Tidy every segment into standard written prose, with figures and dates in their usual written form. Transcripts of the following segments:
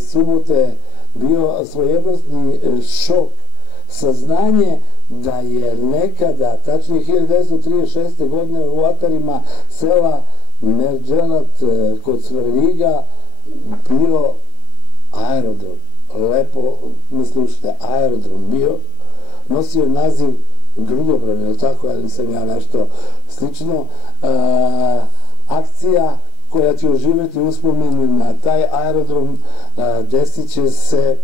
subote bio svojevrsni šok, saznanje da je nekada, tačnije 1936. godine u atarima sela Merđelat kod Svrljiga bio aerodrom. Lepo, slušajte, aerodrom bio, nosio naziv Grudobran, je li tako, ali sam ja nešto slično. Akcija koja će oživjeti uspomenu na taj aerodrom desit će se,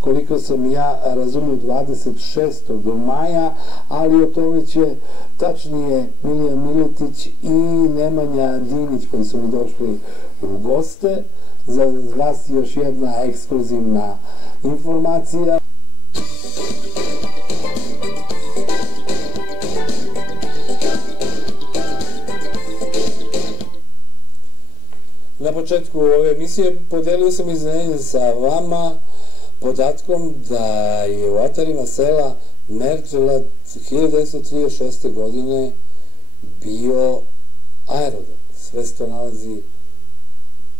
koliko sam ja razumio, 26. maja, ali o tome će tačnije Milija Miletić i Nemanja Dinić koji su mi došli u goste. Za vas još jedna ekskluzivna informacija. Na početku ove emisije podelio sam iznenađenje sa vama podatkom da je u atarima sela Merđelat 1936. godine bio aerodrom. Sve se to nalazi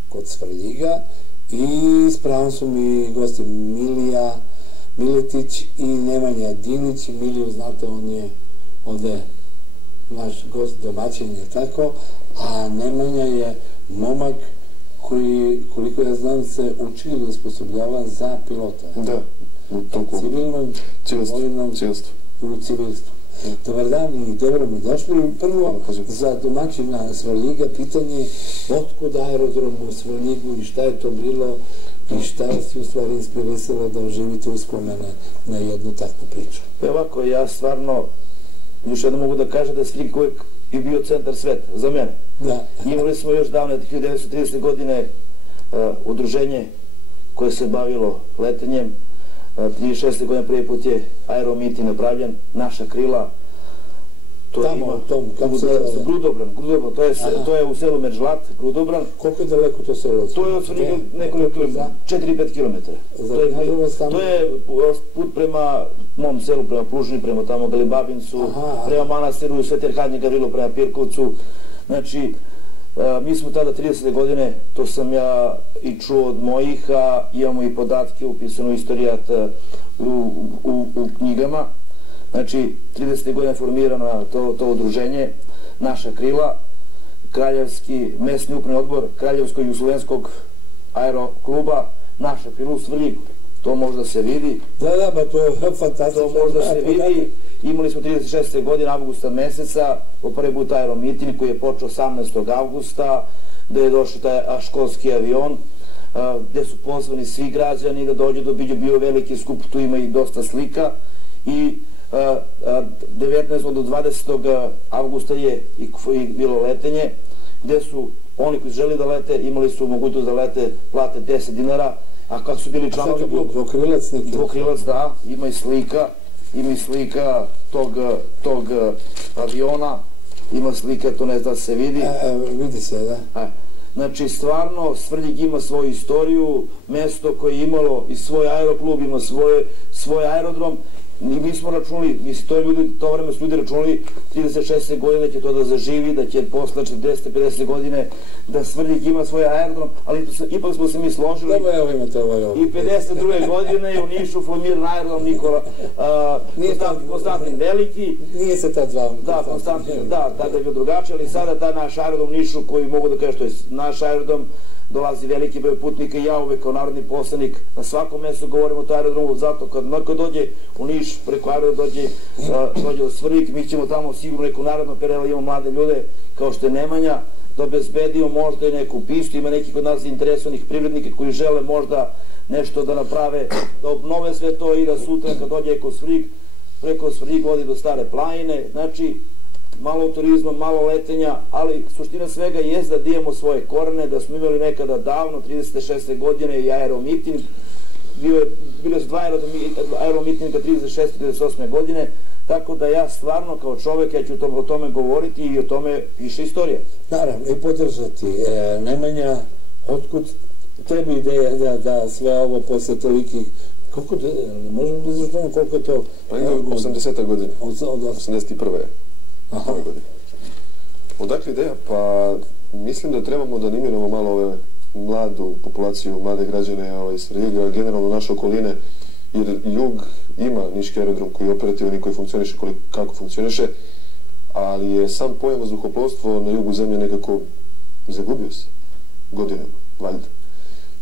kod Svrljiga i s pravom su mi gosti Milija Miletić i Nemanja Dinić. Miliju, znate, on je ovde naš gost, domaćin je tako, a Nemanja je momak koji, koliko ja znam, se uči ili osposobljava za pilota. Da, u tom klubu. Civilnom, vojnom, u civilstvu. Dobar dan i dobro mi došli. Prvo, za domaćina Svrljiga pitanje otkud aerodrom u Svrljigu i šta je to bilo i šta vas je u stvari inspirisalo da oživite uspomene na jednu takvu priču? Ovako, ja stvarno još jedno mogu da kažem da Svrljig uvijek je bio centar sveta, za mene. Imali smo još davne, 1930. godine, udruženje koje se bavilo letenjem. 36. godine prvi put je aeromiti napravljen, naša krila. Tamo, kako se zove? Grudobran, to je u selu Merđelat, Grudobran. Koliko je daleko to selo? To je od Svrljiga nekoliko 4-5 kilometara. To je put prema mom selu, prema Plužini, prema tamo Galibabincu, prema manastiru, Sveti Arhangel Gavrilo, prema Pirkovcu. Znači, mi smo tada 30. godine, to sam ja i čuo od mojih, a imamo i podatke upisano istorijat u knjigama. Znači, 30. godine je formirano to udruženje, naša krila, Kraljevski mesni upravni odbor Kraljevskog i Slovenskog aerokluba, naša krila u Svrljigu. To možda se vidi. Da, ba to je fantastično. To možda se vidi. Imali smo 36. godine, avgusta meseca, po prvi put aeromitin koji je počeo 18. avgusta, gde je došao taj školski avion, gde su pozvani svi građani da dođu, da bio veliki skup, tu ima i dosta slika. I 19. do 20. avgusta je i bilo letenje, gde su oni koji želi da lete, imali su mogućnost da lete, plate 10 dinara, a kako su bili članovi... Dvokrilac neki? Dvokrilac, da, ima i slika tog aviona, ima slika, to ne zna da se vidi. Vidi se, da. Znači, stvarno, Svrljig ima svoju istoriju, mesto koje je imalo i svoj aeroklub, ima svoj aerodrom. Mi smo računali, to vreme su ljudi računali 36. godine da će to da zaživi, da će posle 40-50 godine da Svrljig ima svoj aerodrom, ali ipak smo se mi složili. Dobro, evo imate ovaj I 52. godine je u Nišu formiran aerodrom Konstantin Veliki. Nije se tad zvao. Da, Konstantin, da, tada je bio drugačiji, ali sada taj naš aerodrom u Nišu, koji mogu da kažem što je naš aerodrom, dolazi veliki broj putnika i ja uvek kao narodni poslanik na svakom mestu govorim o taj aerodromu, zato kad neko dođe u Niš, preko aerodroma dođe u Svrljig, mi ćemo tamo sigurno neku narodnu perelu, imamo mlade ljude kao što je Nemanja, da obezbedimo možda i neku pistu, ima neki kod nas zainteresovanih privrednika koji žele možda nešto da naprave, da obnove sve to i da sutra kad dođe preko Svrljig vodi do Stare planine, znači malo turizma, malo letenja, ali suština svega je da imamo svoje korene, da smo imali nekada davno, 36. godine i aeromiting, bile su dva aeromitinga 36. i 38. godine, tako da ja stvarno kao čovek, ja ću o tome govoriti i o tome piše istorija. Naravno, i podržati. Nemanja, otkud tebi ideja da sve ovo posle tolikih, možemo da izračunamo koliko je to? Pa ide od 80. godine, 81. godine. Odakle ideja? Pa mislim da trebamo da animiramo malo ove mladu populaciju, mlade građane Svrljiga, generalno naše okoline, jer jug ima niški aerodrom koji je operativan i koji funkcioniše kako funkcioniše, ali je sam pojam vazduhoplovstvo na jugu zemlje nekako zagubio se godinama, valjda.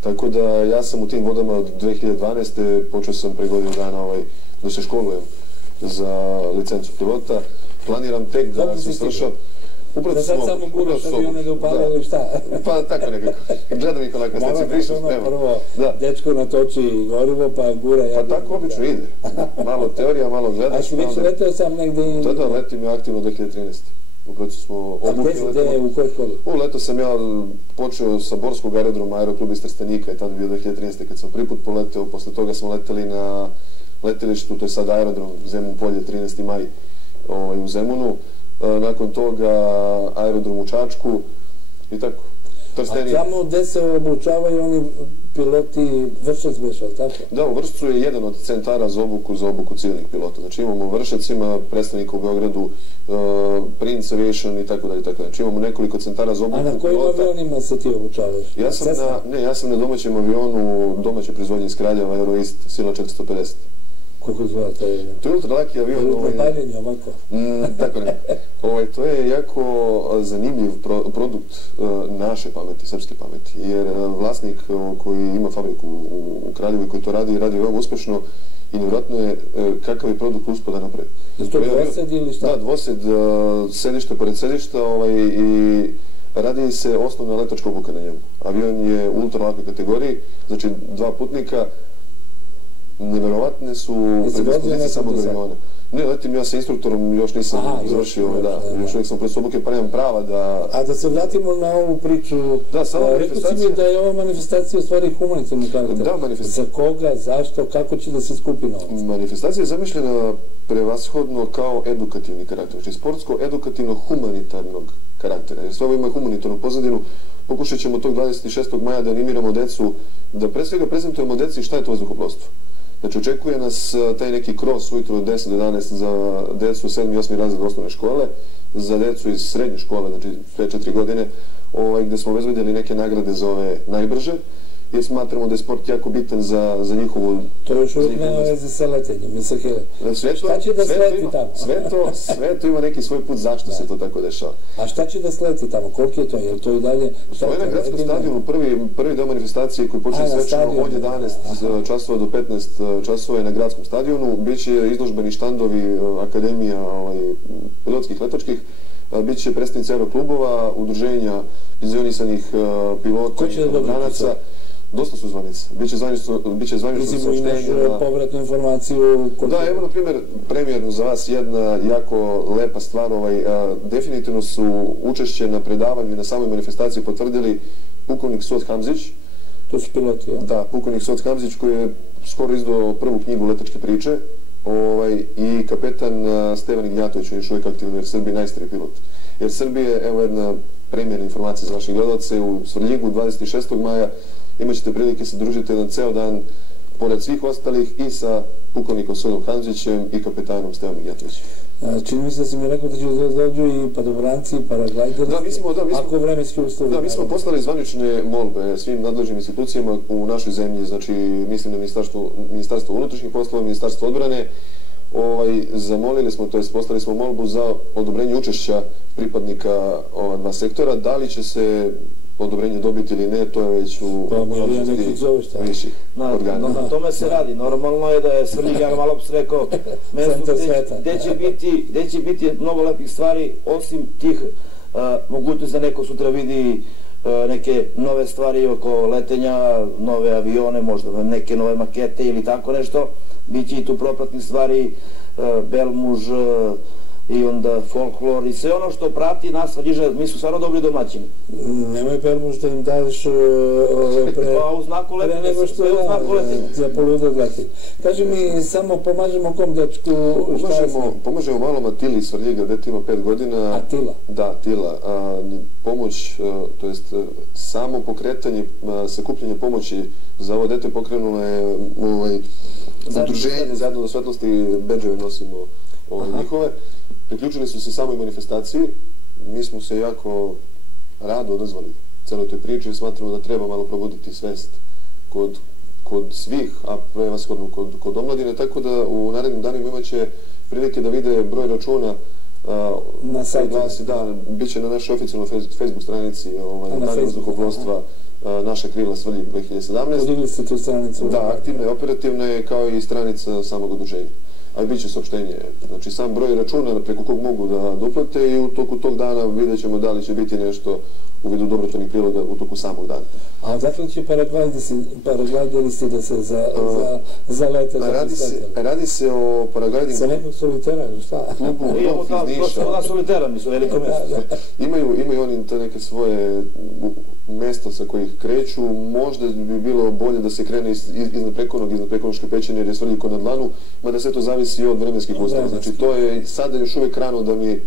Tako da ja sam u tim vodama od 2012. počeo sam pre godinu dana da se školujem za licencu pilota. Planiram tek da se svršam. Da sad samo guraš avione da upale ili šta? Pa tako nekako. Gledam ih onako kad se prišao spremam. Prvo dečko natoči gorivo pa gura Pa tako obično ide. Malo teorija, malo gledaš. A si već letao sam negde? Da, letim je aktivno 2013. U procesu smo obuke letimo. A gde u kojoj školi? Letao sam ja počeo sa Borskog aerodroma, aerokluba iz Trstenika, je tada bio 2013. kad sam prvi put poleteo. Posle toga smo leteli na letelištu, to je sad aerodrom Zemun polje, 13. maj u Zemunu. Nakon toga aerodrom u Čačku i tako. A tamo gde se obučavaju oni piloti Vršac beše, ali tako? Da, u Vršcu je jedan od centara za obuku civilnih pilota. Znači imamo u Vršacima, predstavnika u Beogradu, Prince Aviation i tako dalje. Znači imamo nekoliko centara za obuku pilota. A na kojim avionima se ti obučavaš? Ja sam na domaćem avionu, domaće proizvodnje iz Kraljeva, Euroist, Sila 450. Koliko izgleda taj avion? To je ultralaki avion. Ultrapaljenje, ovako? Tako ne. To je jako zanimljiv produkt naše pameti, srpske pameti. Jer vlasnik koji ima fabriku u Kraljevu i koji to radi veoma uspešno i nevjerojatno je kakav je produkt uspio da napravi. Je to dvosed ili šta? Da, dvosed, sedište pored sedišta i radi se osnovna letačka obuka na njemu. Avion je u ultralakoj kategoriji, znači 2 putnika. Neverovatne su predispozicije samog aviona. Ne, letim ja sa instruktorom, još nisam završio, još uvijek sam pred obuke, pa nemam prava da... A da se vratimo na ovu priču, rekao si mi da je ova manifestacija u stvari humanitarni karakter. Da, manifestacija. Za koga, zašto, kako će da se skupi novac? Manifestacija je zamišljena prevashodno kao edukativni karakter, znači sportsko-edukativno-humanitarnog karaktera, jer sve ovo ima humanitarnu pozadinu. Pokušat ćemo tog 26. maja da animiramo decu, da pre svega prezentujemo deci šta je to vazduhoplovstvo. Znači, očekuje nas taj neki cross ujutro od 10 do 11 za decu 7. i 8. razred osnovne škole, za decu iz srednje škole, znači 3-4 godine, gde smo obezbedili neke nagrade za ove najbrže, jer smatramo da je sport jako bitan za njihovu... To još uvijek nema veze sa letenjem, šta će da sleti tamo? Sve to ima neki svoj put zašto se to tako dešava. A šta će da sleti tamo? Koliko je to? Je li to i dalje... To je na gradskom stadionu, prvi deo manifestacije koji počne svečano od 11 časova do 15 časova je na gradskom stadionu. Biće izložbeni štandovi akademija pilotskih letačkih, biće predstavnici aeroklubova, udruženja izvionisanih pilota i obranaca. Dosta su zvanice. Biće zvanično saopštenje. Mislim, imaš povratnu informaciju? Da, evo, na primjer, premijerno za vas jedna jako lepa stvar. Definitivno su učešće na predavanju i na samoj manifestaciji potvrdili pukovnik Suad Hamzić. To su piloti, ja? Da, pukovnik Suad Hamzić koji je skoro izdao prvu knjigu letačke priče i kapetan Stevan Ignjatović, on je još uvijek aktivan jer Srbije je najstariji pilot. Jer Srbije, evo jedna premijerna informacija za vaše gledalce, u Svrljigu 26. maja imat ćete prilike se družiti jedan ceo dan pored svih ostalih i sa pukovnikom Suadom Hamzićem i kapetanom Stevanom Ignjatovićem. Čini mi se da si mi rekao da će dođu i padobranci, paraglajderi, ako vremenski uslovi... Da, mi smo poslali zvanične molbe svim nadležnim institucijama u našoj zemlji, znači mislim na Ministarstvo unutrašnjih poslova, Ministarstvo odbrane, zamolili smo, to jest poslali smo molbu za odobrenje učešća pripadnika ova 2 sektora, da li će se odobrenje dobiti ili ne, to je već u odnošnosti viših organa. Na tome se radi. Normalno je da je Svrljig, ja malo bi rekao, mesto gde će biti mnogo lepih stvari, osim tih mogućnosti da neko sutra vidi neke nove stvari oko letenja, nove avione, možda neke nove makete ili tako nešto. Biće i tu propratnih stvari, Belmuž i onda folklor i sve ono što prati nas Svrljiža, mi su stvarno dobri domaćini. Nemoj Belmuž da im daješ pre nego što za poludo gledati. Kaži mi, samo pomažemo kom dečku? Pomažemo malom Atili iz Svrljiga, dete ima 5 godina. Atila? Da, Atila. Pomoć, to jest samo pokretanje, sakupljanje pomoći za ovo dete pokrenulo je udruženje zajedno do svetlosti, bedževe nosimo njihove. Priključili su se samoj manifestaciji, mi smo se jako rado odazvali celoj toj priči. Smatramo da treba malo probuditi svest kod svih, a prevashodno kod omladine, tako da u narednim danima imaće prilike da vide broj računa na sajtu. Da, bit će na našoj oficijalnoj Facebook stranici Dan vazduhoplovstva naša krila Svrljig 2017. Podigli ste tu stranicu? Da, aktivna i operativna je, kao i stranica samog udruženja. A bit će saopštenje, znači sam broj računa preko kog mogu da uplate i u toku tog dana vidjet ćemo da li će biti nešto u vidu dobrotvornih priloga u toku samog dana. A odakle će paraglideristi da se zalete? Radi se o paraglidingu. Sa nekog solitera, šta? Imamo ta solitera, mi su veliko mjesto. Imaju oni te neke svoje mesta sa kojih kreću. Možda bi bilo bolje da se krene iznad prekonoške pećine, jer je Svrljig kod na dlanu, mada sve to zavisi od vremenskih uslova. Znači to je sada još uvijek rano da mi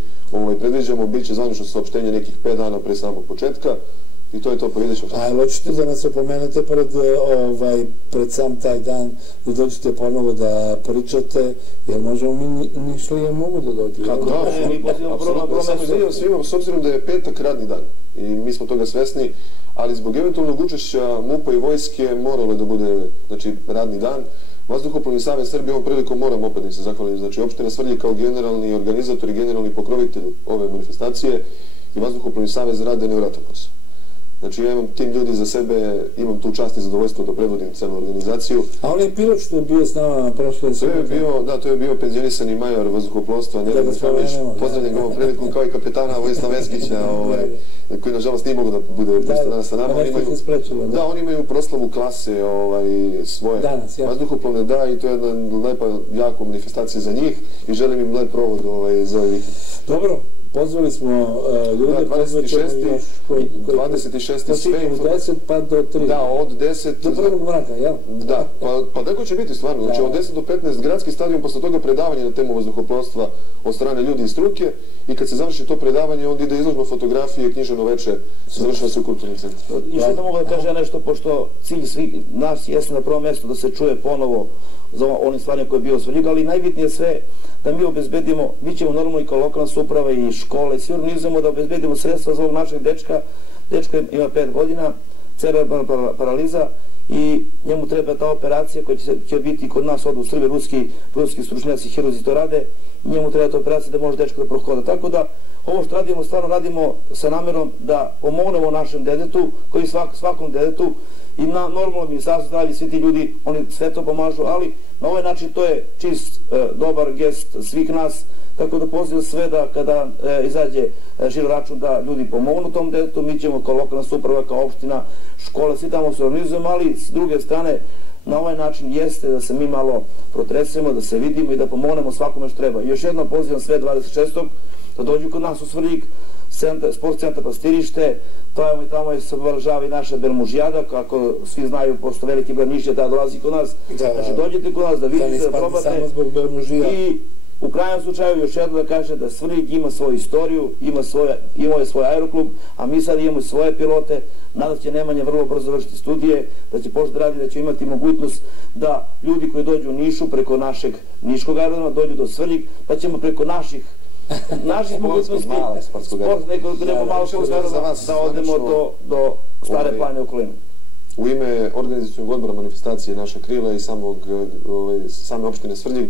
predviđamo, bit će zvanično saopštenje nekih 5 dana pre samog početka i to je to, pa vidjet ćemo. A hoćete da nas opomenete pred sam taj dan i dođete ponovo da pričate, jer možemo mi Nišlije mogu da dođu. Kako da, mi pozivamo svima, s obzirom da je petak radni dan i mi smo toga svesni, ali zbog eventualnog učešća MUP-a i vojske moralo da bude radni dan. Vazduhoplovni savez Srbije ovom prilikom moram opet da se zahvalim. Znači, opština Svrljig kao generalni organizator i generalni pokrovitelj ove manifestacije i Vazduhoplovni savez rade nevjerojatan posao. Znači, ja imam tim ljudi za sebe, imam tu čast i zadovoljstvo da predvodim celu organizaciju. A onaj pilot što je bio s nama prošle subote? To je bio penzionisani major vazduhoplovstva, Nenad Mihajlović, pozdravljen ovom prilikom kao i kapetana Vojislav Veskića, koji nažalost nije mogu da bude danas sa nama. Da, oni imaju proslavu klase svoje vazduhoplovne, da, i to je jedna lepa, jako manifestacija za njih i želim im lep provod za ovaj vikend. Dobro. Pozvali smo ljude, 26. sve od 10 pa do 3. Da, od 10... Do prvog mraka, jel? Da, pa tako će biti stvarno. Znači, od 10 do 15 gradski stadion, posle toga predavanje na temu vazduhoplovstva od strane ljudi iz struke i kad se završi to predavanje, onda ide izložba fotografije, književno veče, završava se u kulturnom centru. I što da mogu da kažem nešto, pošto cilj svih nas jeste na prvom mjestu da se čuje ponovo za onim stvarima koje je bio Svrljig, ali najbitnije sve da mi obezbedimo, mi ćemo normalno i kao lokalna samouprava i škole, svi organizujemo da obezbedimo sredstva za ovog našeg dečka. Dečko ima 5 godina, cerebralna paraliza i njemu treba ta operacija koja će biti kod nas ovdje u Srbiji, ruski stručnjaci, hirurzi to rade, i njemu treba ta operacija da može dečko da prohoda. Tako da ovo što radimo, stvarno radimo sa namerom da pomognemo našem detetu, koji svakom detetu, i normalno ministarstvo zdravlja i svi ti ljudi, oni sve to pomažu, ali na ovaj način to je čist, dobar gest svih nas, tako da pozivam sve da kada izađe žiro račun da ljudi pomognu tom detetu, mi ćemo kao lokalna samouprava, kao opština, škole, svi tamo se organizujemo, ali s druge strane na ovaj način jeste da se mi malo protresemo, da se vidimo i da pomognemo svakome što treba. Još jednom pozivam sve 26. da dođu kod nas u Svrljig, sport centar Pastirište, tamo se obeležava i naša Belmužijada, kako svi znaju, pošto veliki broj Nišlija tada dolazi kod nas. Znači dođete kod nas da vidite, da probate i u krajnjem slučaju još jedno da kaže da Svrljig ima svoju istoriju, imao je svoj aeroklub, a mi sad imamo svoje pilote. Nadam će Nemanja vrlo brzo završiti studije, da će početi raditi, da će imati mogućnost da ljudi koji dođu u Nišu preko našeg niškog aerodroma dođu do Svrljig, pa ćemo preko naših mogućnosti neko malo da odemo do Stare planine u okolinu. U ime organizacionog odbora manifestacije Naša krila i same opštine Svrljig,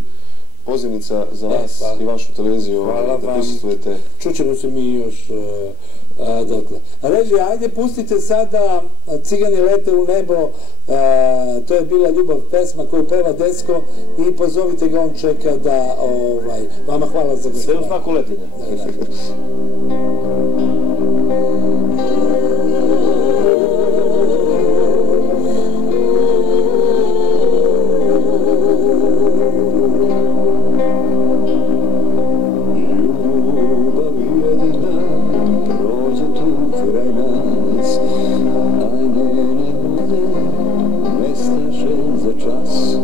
pozivnica za vas i vašu televiziju da prisustujete. Čućemo se mi još dotle. Reži, ajde pustite sada Cigani lete u nebo, to je bila Ljubav pesma koju peva Desko i pozovite ga, on čeka da vama hvala za gledanje. Sve u znaku letenja. Za čas